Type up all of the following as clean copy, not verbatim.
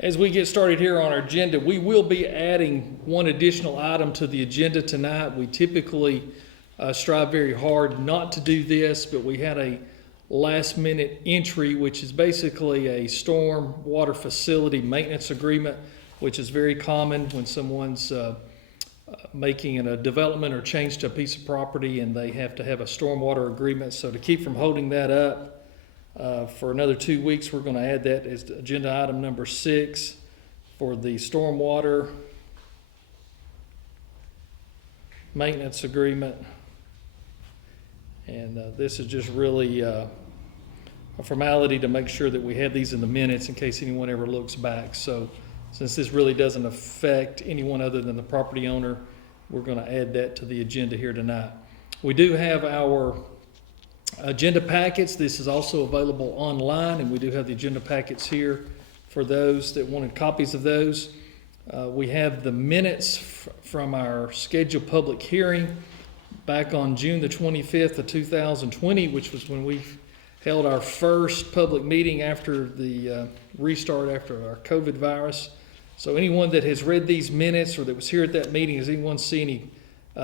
As we get started here on our agenda, we will be adding one additional item to the agenda tonight. We typically strive very hard not to do this, but we had a last minute entry, which is basically a storm water facility maintenance agreement, which is very common when someone's making a development or change to a piece of property and they have to have a stormwater agreement. So to keep from holding that up for another 2 weeks, we're going to add that as agenda item number 6 for the stormwater maintenance agreement. And this is just really a formality to make sure that we have these in the minutes in case anyone ever looks back. So since this really doesn't affect anyone other than the property owner, we're going to add that to the agenda here tonight. We do have our agenda packets. This is also available online, and we do have the agenda packets here for those that wanted copies of those. We have the minutes from our scheduled public hearing back on June the 25th of 2020, which was when we held our first public meeting after the restart after our COVID virus. So anyone that has read these minutes or that was here at that meeting, does anyone see any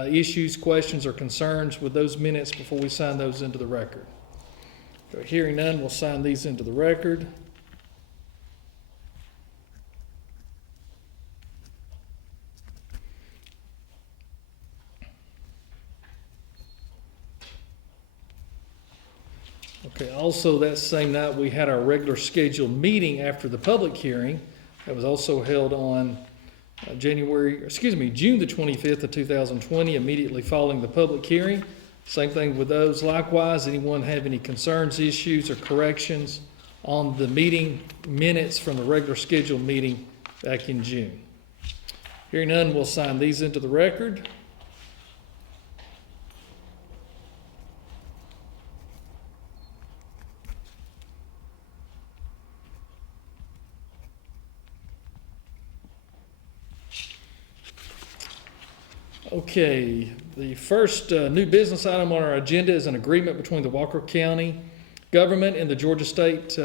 issues, questions, or concerns with those minutes before we sign those into the record? So hearing none, we'll sign these into the record. Okay, also that same night we had our regular scheduled meeting after the public hearing. That was also held on June the 25th of 2020, immediately following the public hearing. Same thing with those. Likewise, anyone have any concerns, issues, or corrections on the meeting minutes from the regular scheduled meeting back in June? Hearing none, we'll sign these into the record. Okay, the first new business item on our agenda is an agreement between the Walker County government and the Georgia State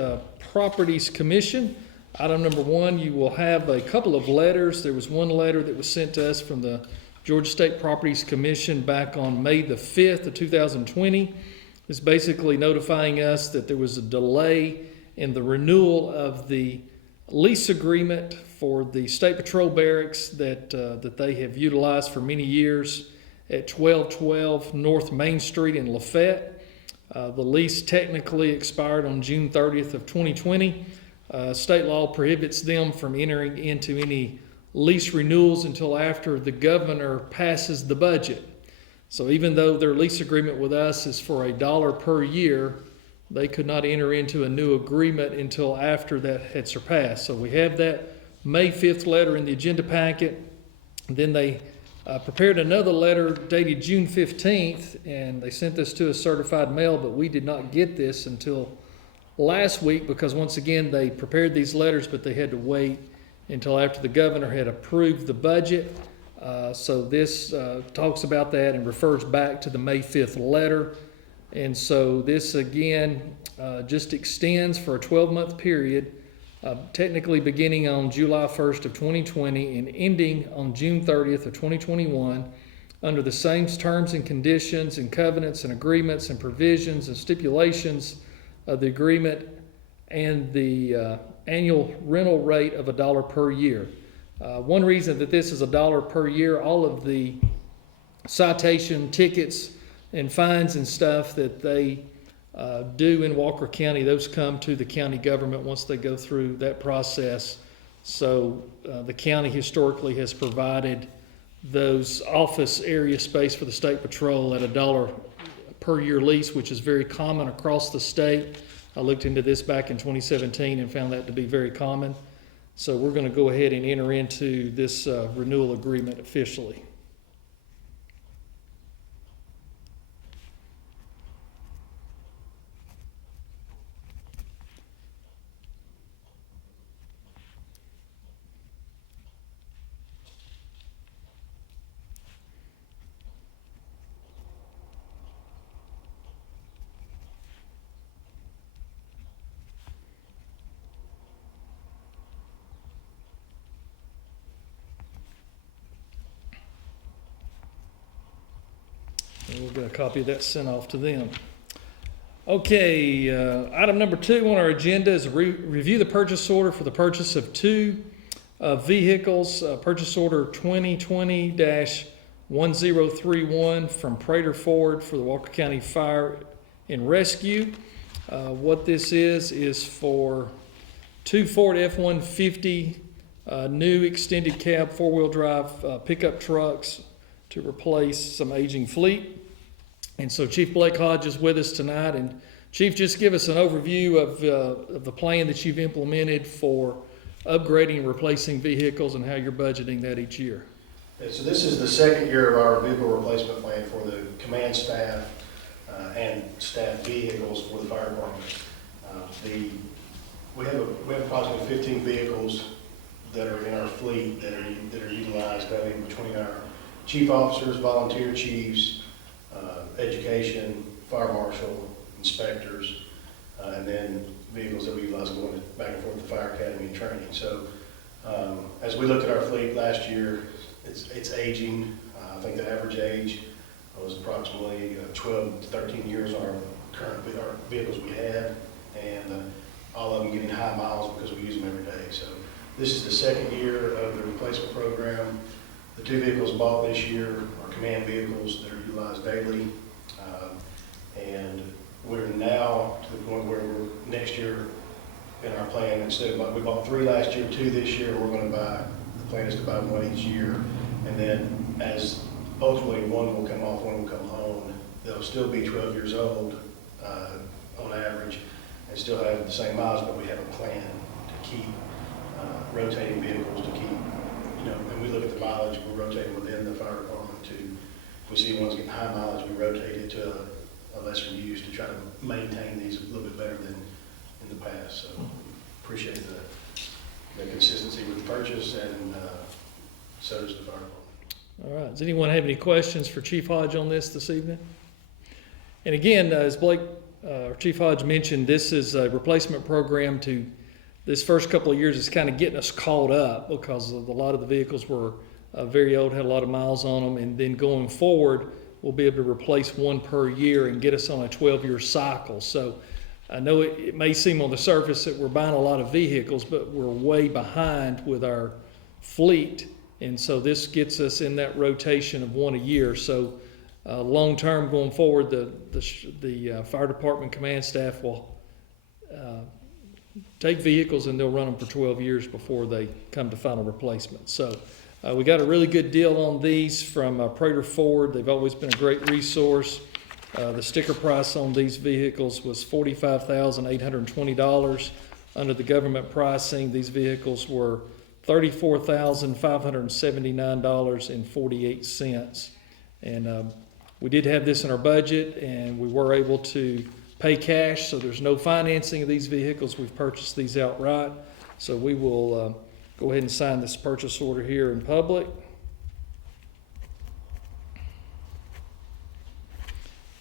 Properties Commission. Item number 1, you will have a couple of letters. There was one letter that was sent to us from the Georgia State Properties Commission back on May the 5th of 2020. It's basically notifying us that there was a delay in the renewal of the lease agreement for the State Patrol barracks that they have utilized for many years at 1212 North Main Street in Lafayette. The lease technically expired on June 30th of 2020. State law prohibits them from entering into any lease renewals until after the governor passes the budget. So even though their lease agreement with us is for $1 per year, they could not enter into a new agreement until after that had surpassed. So we have that May 5th letter in the agenda packet. Then they prepared another letter dated June 15th, and they sent this to us certified mail, but we did not get this until last week because, once again, they prepared these letters, but they had to wait until after the governor had approved the budget. So this talks about that and refers back to the May 5th letter. And so this, again, just extends for a 12-month period, technically beginning on July 1st of 2020 and ending on June 30th of 2021 under the same terms and conditions and covenants and agreements and provisions and stipulations of the agreement and the annual rental rate of $1 per year. One reason that this is $1 per year, all of the citation tickets and fines and stuff that they do in Walker County, those come to the county government once they go through that process. So the county historically has provided those office area space for the State Patrol at $1 per year lease, which is very common across the state. I looked into this back in 2017 and found that to be very common. So we're going to go ahead and enter into this renewal agreement officially. we'll get a copy of that sent off to them. Okay, item number 2 on our agenda is review the purchase order for the purchase of 2 vehicles. Purchase order 2020-1031 from Prater Ford for the Walker County Fire and Rescue. What this is for 2 Ford F-150 new extended cab 4-wheel drive pickup trucks to replace some aging fleet. And so Chief Blake Hodge is with us tonight. And Chief, just give us an overview of the plan that you've implemented for upgrading and replacing vehicles and how you're budgeting that each year. Yeah, so this is the second year of our vehicle replacement plan for the command staff and staff vehicles for the fire department. We have approximately 15 vehicles that are in our fleet that are utilized between our chief officers, volunteer chiefs, education, fire marshal, inspectors, and then vehicles that we utilize going back and forth to fire academy and training. So as we looked at our fleet last year, it's aging. I think the average age was approximately 12 to 13 years on our vehicles we had, and all of them getting high miles because we use them every day. So this is the second year of the replacement program. The 2 vehicles bought this year are command vehicles that are utilized daily. And we're now to the point where we're next year in our plan, instead of we bought 3 last year, 2 this year, we're going to buy, the plan is to buy 1 each year. And then as ultimately 1 will come off, 1 will come home, they'll still be 12 years old on average and still have the same miles, but we have a plan to keep rotating vehicles to keep, and we look at the mileage, we're rotating within the fire department to, if we see one's getting high mileage, we rotate it to a lesser use to try to maintain these a little bit better than in the past. So appreciate the consistency with the purchase, and so does the fire department. All right, does anyone have any questions for Chief Hodge on this evening? And again, as Blake, Chief Hodge mentioned, this is a replacement program to this first couple of years is kind of getting us caught up because a lot of the vehicles were very old, had a lot of miles on them, and then going forward, we'll be able to replace 1 per year and get us on a 12-year cycle. So I know it may seem on the surface that we're buying a lot of vehicles, but we're way behind with our fleet, and so this gets us in that rotation of 1 a year. So long-term going forward, the fire department command staff will take vehicles and they'll run them for 12 years before they come to final replacement. So we got a really good deal on these from Prater Ford. They've always been a great resource. The sticker price on these vehicles was $45,820. Under the government pricing, these vehicles were $34,579.48. And we did have this in our budget, and we were able to pay cash, so there's no financing of these vehicles. We've purchased these outright. So we will go ahead and sign this purchase order here in public.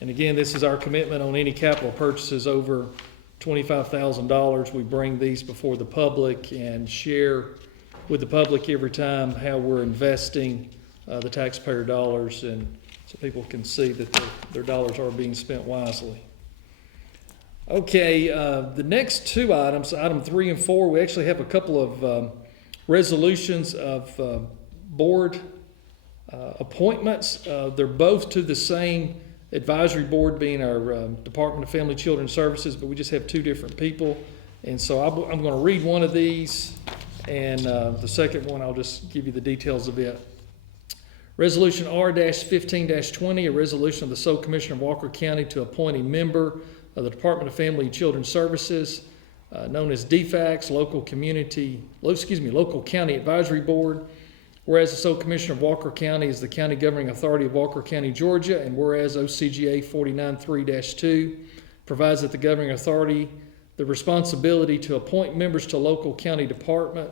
And again, this is our commitment on any capital purchases over $25,000. We bring these before the public and share with the public every time how we're investing the taxpayer dollars, and so people can see that their dollars are being spent wisely. Okay, the next 2 items, item 3 and 4, we actually have a couple of resolutions of board appointments. They're both to the same advisory board, being our Department of Family Children Services, but we just have 2 different people. And so I'm going to read one of these, and the second one I'll just give you the details of it. Resolution R-15-20, a resolution of the Sole Commissioner of Walker County to appoint a member of the Department of Family and Children Services, known as DFCS Local County Advisory Board. Whereas the Sole Commissioner of Walker County is the county governing authority of Walker County, Georgia, and whereas OCGA 49.3-2 provides that the governing authority the responsibility to appoint members to local county Department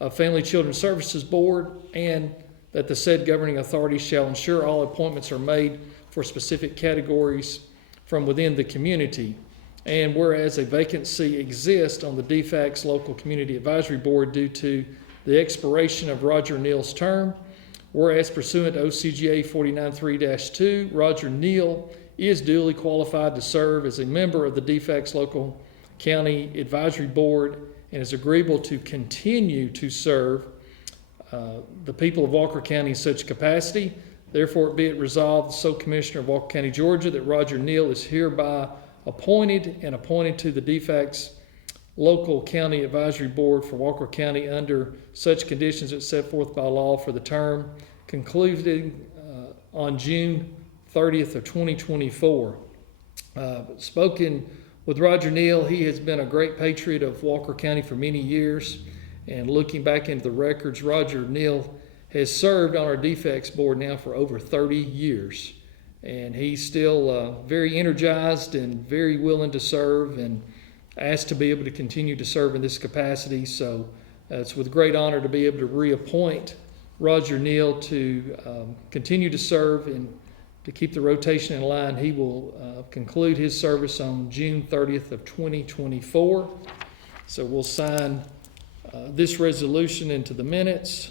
of Family and Children Services Board, and that the said governing authority shall ensure all appointments are made for specific categories from within the community. And whereas a vacancy exists on the DFCS Local Community Advisory Board due to the expiration of Roger Neal's term, Whereas pursuant to OCGA 49.3-2, Roger Neal is duly qualified to serve as a member of the DFCS Local County Advisory Board and is agreeable to continue to serve the people of Walker County in such capacity. Therefore, be it resolved, the sole Commissioner of Walker County, Georgia, that Roger Neal is hereby appointed to the DFCS Local County Advisory Board for Walker County under such conditions as set forth by law for the term concluding on June 30th of 2024. Spoken with Roger Neal, he has been a great patriot of Walker County for many years. And looking back into the records, Roger Neal has served on our DFCS board now for over 30 years. And he's still very energized and very willing to serve and asked to be able to continue to serve in this capacity. So it's with great honor to be able to reappoint Roger Neal to continue to serve and to keep the rotation in line. He will conclude his service on June 30th of 2024. So we'll sign this resolution into the minutes.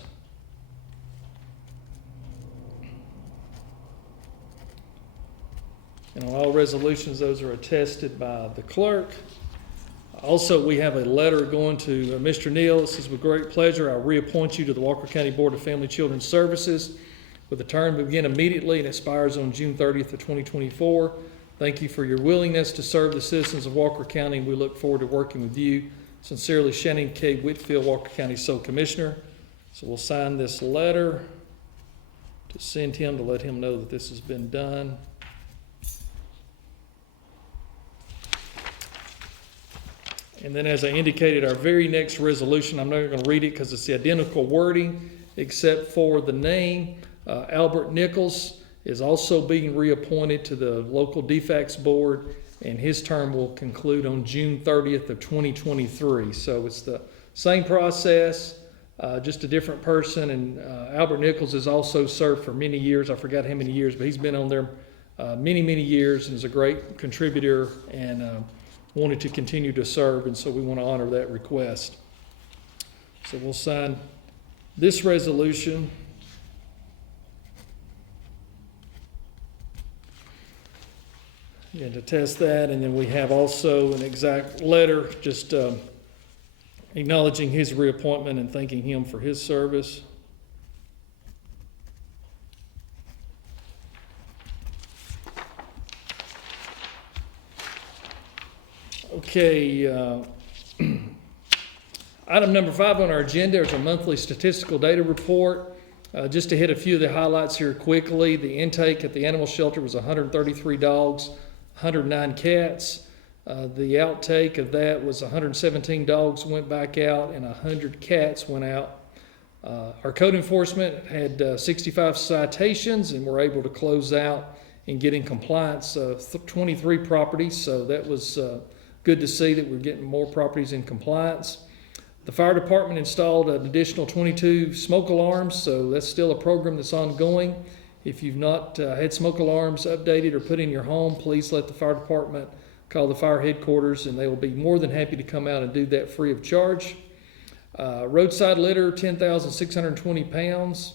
And on all resolutions, those are attested by the clerk. Also, we have a letter going to Mr. Neal. It says, with great pleasure, I reappoint you to the Walker County Board of Family Children's Services with a term to begin immediately and expires on June 30th of 2024. Thank you for your willingness to serve the citizens of Walker County. We look forward to working with you. Sincerely, Shannon K. Whitfield, Walker County Sole Commissioner. So we'll sign this letter to send him to let him know that this has been done. And then as I indicated, our very next resolution, I'm not going to read it because it's the identical wording except for the name. Albert Nichols is also being reappointed to the local DFCS board, and his term will conclude on June 30th of 2023. So it's the same process, just a different person. And Albert Nichols has also served for many years. I forgot how many years, but he's been on there many years and is a great contributor and wanted to continue to serve, and so we want to honor that request. So we'll sign this resolution. And to test that, and then we have also an exact letter just acknowledging his reappointment and thanking him for his service. Okay, item number 5 on our agenda is our monthly statistical data report. Just to hit a few of the highlights here quickly, the intake at the animal shelter was 133 dogs, 109 cats. The outtake of that was 117 dogs went back out and 100 cats went out. Our code enforcement had 65 citations and were able to close out and get in compliance 23 properties, so that was good to see that we're getting more properties in compliance. The fire department installed an additional 22 smoke alarms, so that's still a program that's ongoing. If you've not had smoke alarms updated or put in your home, please let the fire department call the fire headquarters, and they will be more than happy to come out and do that free of charge. Roadside litter, 10,620 pounds.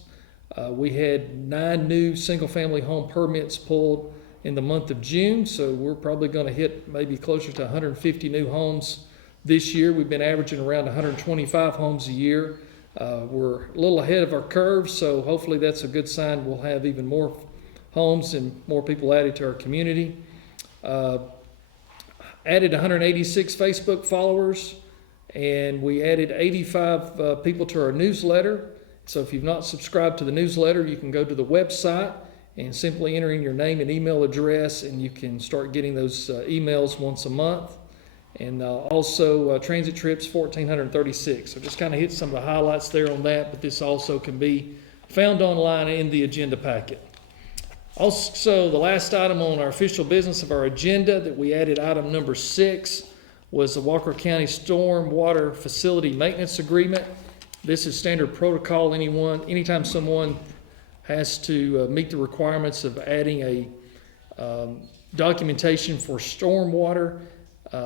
We had 9 new single-family home permits pulled in the month of June, so we're probably going to hit maybe closer to 150 new homes this year. We've been averaging around 125 homes a year. We're a little ahead of our curve, so hopefully that's a good sign. We'll have even more homes and more people added to our community. Added 186 Facebook followers, and we added 85 people to our newsletter. So if you've not subscribed to the newsletter, you can go to the website and simply enter in your name and email address, and you can start getting those emails once a month. And also transit trips, 1,436. So just kind of hit some of the highlights there on that, but this also can be found online in the agenda packet. Also, the last item on our official business of our agenda that we added, item number 6, was the Walker County Stormwater Facility Maintenance Agreement. This is standard protocol. Anytime someone has to meet the requirements of adding a documentation for stormwater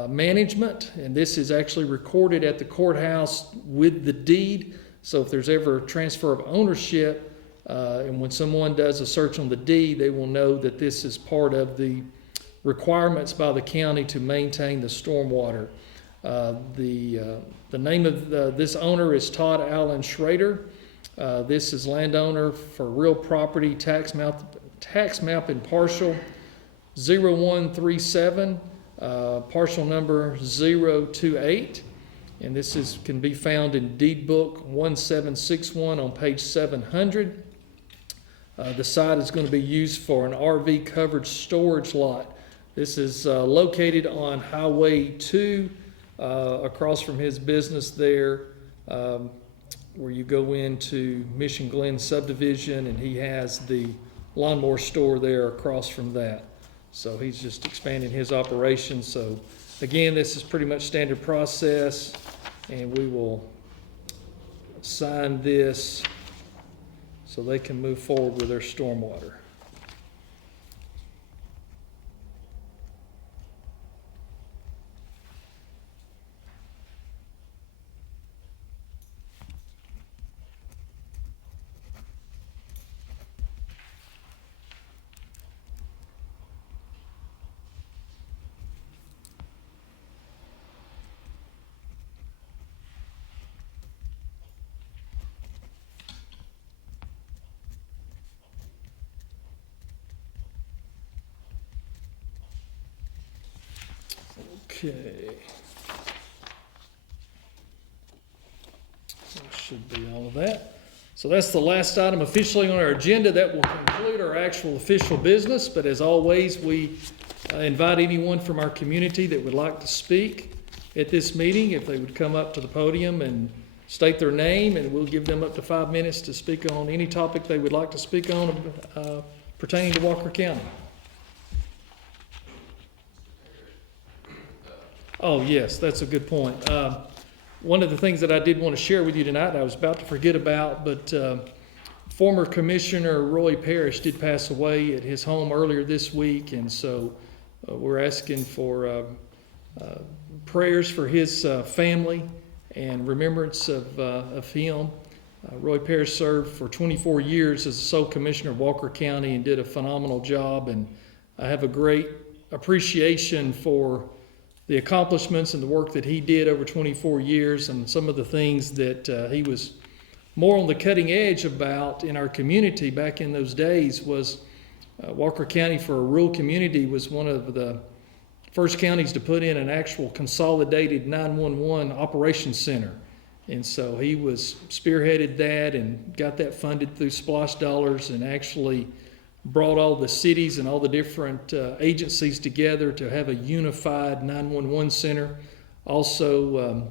management, and this is actually recorded at the courthouse with the deed. So if there's ever a transfer of ownership, And when someone does a search on the deed, they will know that this is part of the requirements by the county to maintain the stormwater. The name of this owner is Todd Allen Schrader. This is landowner for real property tax map and parcel 0137, parcel number 028. And this can be found in deed book 1761 on page 700. The site is going to be used for an RV covered storage lot. This is located on Highway 2, across from his business there, where you go into Mission Glen subdivision, and he has the lawnmower store there across from that. So he's just expanding his operation. So again, this is pretty much standard process, and we will sign this so they can move forward with their stormwater. Okay. That should be all of that. So that's the last item officially on our agenda. That will conclude our actual official business. But as always, we invite anyone from our community that would like to speak at this meeting, if they would come up to the podium and state their name, and we'll give them up to 5 minutes to speak on any topic they would like to speak on pertaining to Walker County. Oh, yes, that's a good point. One of the things that I did want to share with you tonight, I was about to forget about, but former Commissioner Roy Parrish did pass away at his home earlier this week, and so we're asking for prayers for his family and remembrance of him. Roy Parrish served for 24 years as the sole commissioner of Walker County and did a phenomenal job, and I have a great appreciation for the accomplishments and the work that he did over 24 years, and some of the things that he was more on the cutting edge about in our community back in those days. Was Walker County, for a rural community, was one of the first counties to put in an actual consolidated 911 operations center. And so he was spearheaded that and got that funded through SPLOSH dollars, and actually brought all the cities and all the different agencies together to have a unified 911 center. Also,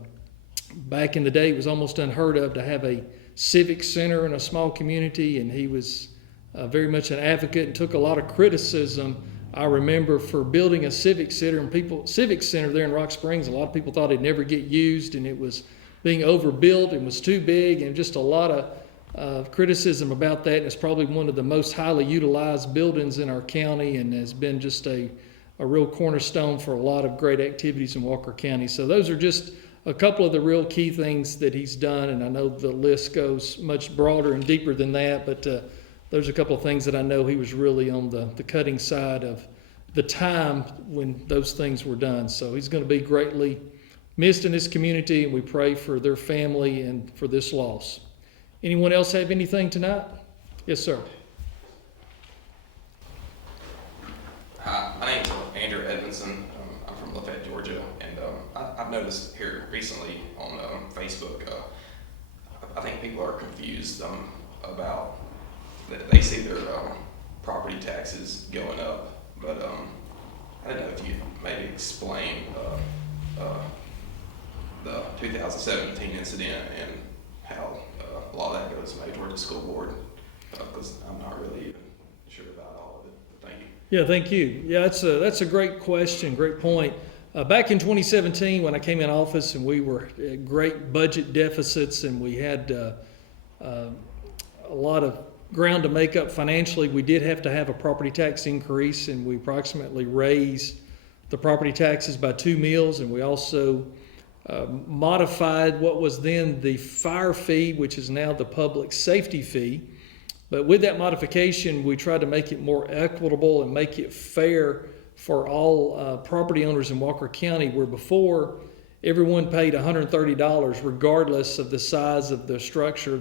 back in the day, it was almost unheard of to have a civic center in a small community, and he was very much an advocate and took a lot of criticism, I remember, for building a civic center. And civic center there in Rock Springs, a lot of people thought it'd never get used, and it was being overbuilt and was too big, and just a lot of criticism about that. And it's probably one of the most highly utilized buildings in our county, and has been just a real cornerstone for a lot of great activities in Walker County. So those are just a couple of the real key things that he's done, and I know the list goes much broader and deeper than that, but there's a couple of things that I know he was really on the cutting side of the time when those things were done. So he's going to be greatly missed in this community, and we pray for their family and for this loss. Anyone else have anything tonight? Yes, sir. Hi, my name's Andrew Edmondson. I'm from Lafayette, Georgia, and I've noticed here recently on Facebook, I think people are confused about, they see their property taxes going up, but I don't know if you maybe explain the 2017 incident and how a lot of that goes to the Georgia School Board, because I'm not really even sure about all of it. But thank you. Yeah, thank you. Yeah, that's a great question, great point. Back in 2017, when I came in office, and we were at great budget deficits, and we had a lot of ground to make up financially, we did have to have a property tax increase, and we approximately raised the property taxes by 2 mills, and we also modified what was then the fire fee, which is now the public safety fee. But with that modification, we tried to make it more equitable and make it fair for all property owners in Walker County, where before everyone paid $130 regardless of the size of the structure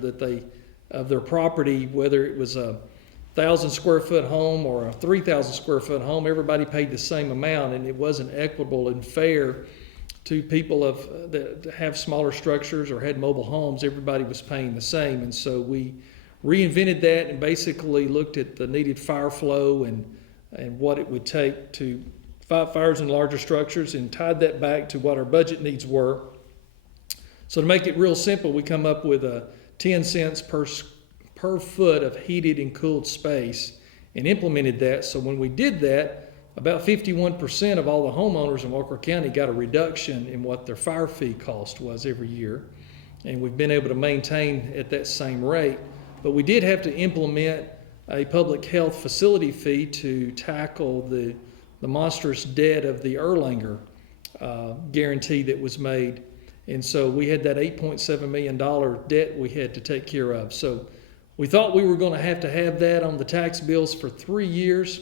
of their property, whether it was a 1,000 square foot home or a 3,000 square foot home. Everybody paid the same amount, and it wasn't equitable and fair to people that have smaller structures or had mobile homes. Everybody was paying the same, and so we reinvented that and basically looked at the needed fire flow and what it would take to fight fires in larger structures, and tied that back to what our budget needs were. So to make it real simple, we come up with a 10 cents per foot of heated and cooled space and implemented that. So when we did that, about 51% of all the homeowners in Walker County got a reduction in what their fire fee cost was every year. And we've been able to maintain at that same rate. But we did have to implement a public health facility fee to tackle the monstrous debt of the Erlanger guarantee that was made. And so we had that $8.7 million debt we had to take care of. So we thought we were going to have that on the tax bills for 3 years.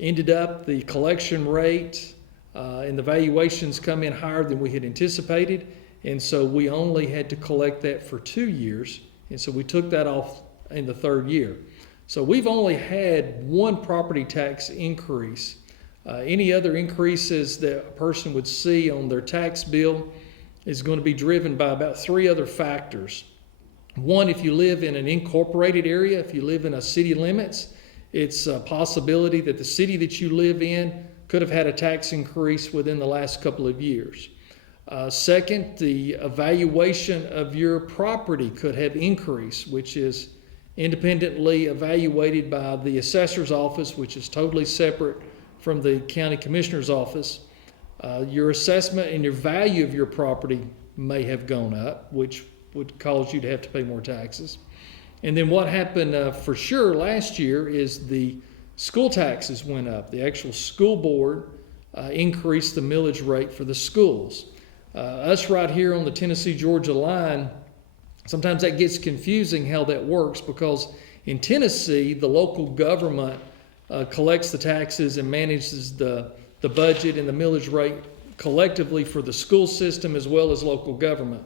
Ended up the collection rate and the valuations come in higher than we had anticipated. And so we only had to collect that for 2 years. And so we took that off in the 3rd year. So we've only had one property tax increase. Any other increases that a person would see on their tax bill is going to be driven by about 3 other factors. One, if you live in an incorporated area, if you live in a city limits, it's a possibility that the city that you live in could have had a tax increase within the last couple of years. Second, the evaluation of your property could have increased, which is independently evaluated by the assessor's office, which is totally separate from the county commissioner's office. Your assessment and your value of your property may have gone up, which would cause you to have to pay more taxes. And then what happened for sure last year is the school taxes went up. The actual school board increased the millage rate for the schools. Us right here on the Tennessee-Georgia line, sometimes that gets confusing how that works, because in Tennessee, the local government collects the taxes and manages the budget and the millage rate collectively for the school system as well as local government.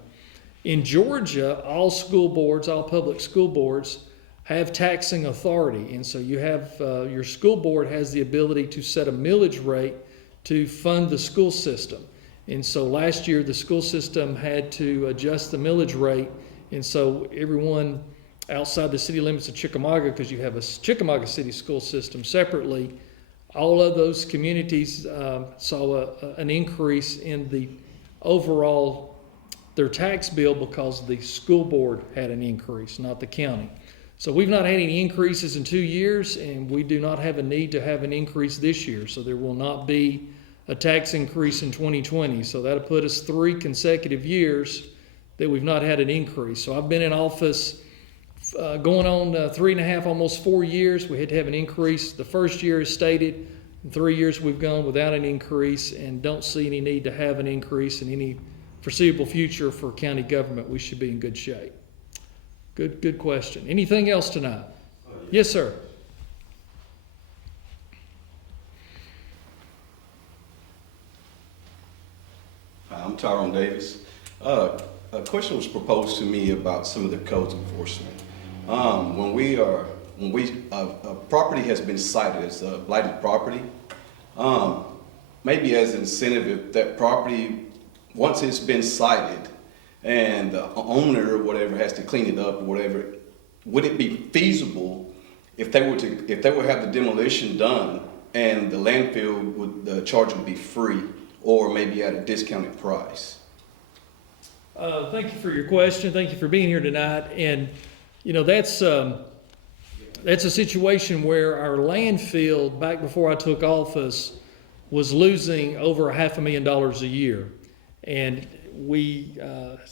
In Georgia, all school boards, all public school boards have taxing authority. And so you have, your school board has the ability to set a millage rate to fund the school system. And so last year, the school system had to adjust the millage rate. And so everyone outside the city limits of Chickamauga, because you have a Chickamauga city school system separately, all of those communities saw an increase in the overall their tax bill because the school board had an increase, not the county. So we've not had any increases in 2 years, and we do not have a need to have an increase this year. So there will not be a tax increase in 2020. So that'll put us 3 consecutive years that we've not had an increase. So I've been in office going on 3.5, almost 4 years. We had to have an increase. The first year is stated. In 3 years we've gone without an increase, and don't see any need to have an increase in any foreseeable future for county government. We should be in good shape. Good question. Anything else tonight? Yes, sir. Hi, I'm Tyrone Davis. A question was proposed to me about some of the codes enforcement. When a property has been cited as a blighted property, maybe as an incentive, if that property, once it's been cited and the owner or whatever has to clean it up or whatever, would it be feasible if they were to have the demolition done and the landfill the charge would be free or maybe at a discounted price? Thank you for your question. Thank you for being here tonight. And you know, that's a situation where our landfill, back before I took office, was losing over $500,000 a year. And we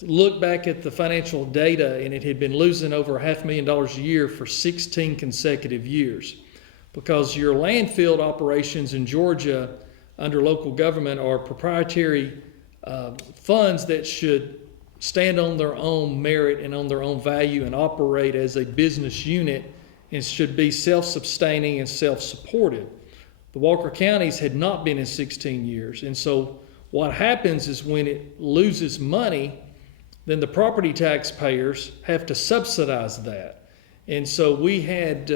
looked back at the financial data, and it had been losing over $500,000 a year for 16 consecutive years. Because your landfill operations in Georgia under local government are proprietary funds that should stand on their own merit and on their own value and operate as a business unit and should be self-sustaining and self-supported. The Walker counties had not been in 16 years. And so what happens is when it loses money, then the property taxpayers have to subsidize that. And so we had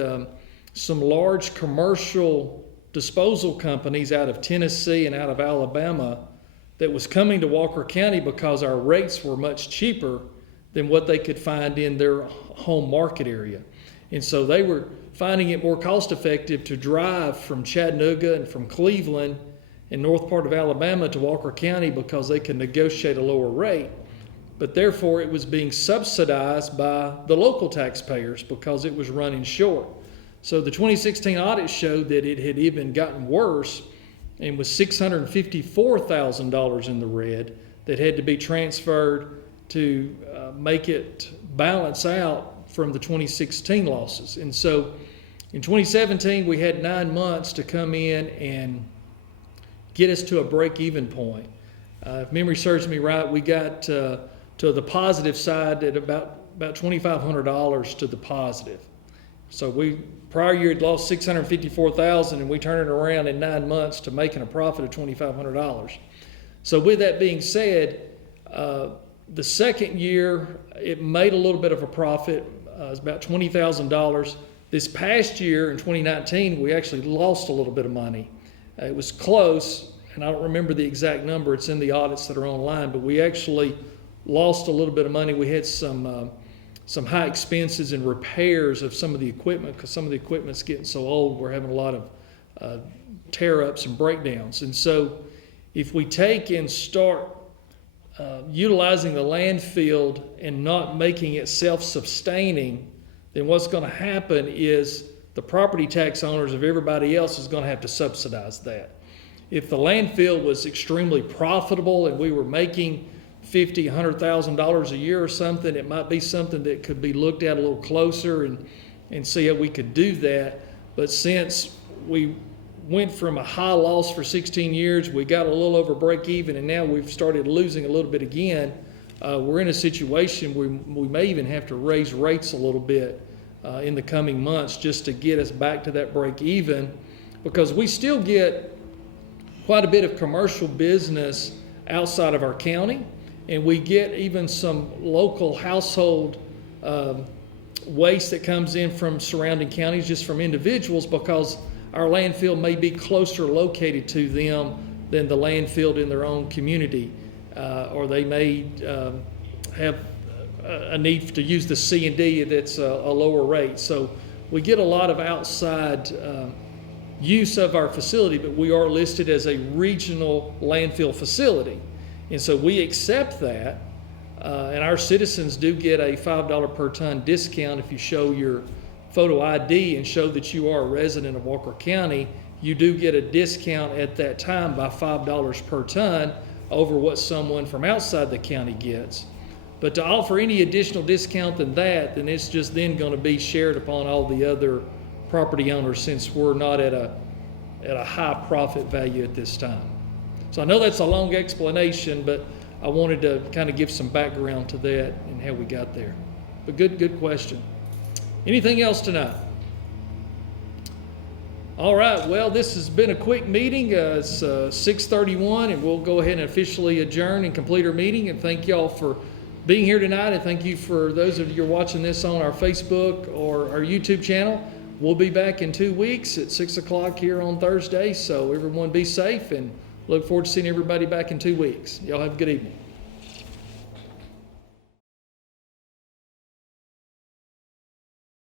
some large commercial disposal companies out of Tennessee and out of Alabama that was coming to Walker County because our rates were much cheaper than what they could find in their home market area. And so they were finding it more cost effective to drive from Chattanooga and from Cleveland and north part of Alabama to Walker County because they could negotiate a lower rate. But therefore it was being subsidized by the local taxpayers because it was running short. So the 2016 audit showed that it had even gotten worse and was $654,000 in the red that had to be transferred to make it balance out from the 2016 losses. And so in 2017, we had 9 months to come in and get us to a break-even point. If memory serves me right, we got to the positive side at about $2,500 to the positive. So prior year had lost $654,000, and we turned it around in 9 months to making a profit of $2,500. So with that being said, the second year it made a little bit of a profit. It was about $20,000. This past year in 2019, we actually lost a little bit of money. It was close, and I don't remember the exact number. It's in the audits that are online, but we actually lost a little bit of money. We had some high expenses and repairs of some of the equipment because some of the equipment's getting so old. We're having a lot of tear-ups and breakdowns. And so if we take and start utilizing the landfill and not making it self-sustaining, then what's going to happen is the property tax owners of everybody else is going to have to subsidize that. If the landfill was extremely profitable and we were making $50,000, $100,000 a year or something, it might be something that could be looked at a little closer and see how we could do that. But since we went from a high loss for 16 years, we got a little over break even, and now we've started losing a little bit again, we're in a situation where we may even have to raise rates a little bit in the coming months just to get us back to that break even, because we still get quite a bit of commercial business outside of our county, and we get even some local household waste that comes in from surrounding counties, just from individuals, because our landfill may be closer located to them than the landfill in their own community, or they may have a need to use the C&D that's a lower rate. So we get a lot of outside use of our facility, but we are listed as a regional landfill facility. And so we accept that, and our citizens do get a $5 per ton discount if you show your photo ID and show that you are a resident of Walker County. You do get a discount at that time by $5 per ton over what someone from outside the county gets. But to offer any additional discount than that, then it's just then going to be shared upon all the other property owners, since we're not at a high profit value at this time. So I know that's a long explanation, but I wanted to kind of give some background to that and how we got there. But good question. Anything else tonight? All right, well, this has been a quick meeting. It's 6:31, and we'll go ahead and officially adjourn and complete our meeting. And thank y'all for being here tonight, and thank you for those of you who are watching this on our Facebook or our YouTube channel. We'll be back in 2 weeks at 6 o'clock here on Thursday, so everyone be safe, and look forward to seeing everybody back in 2 weeks. Y'all have a good evening.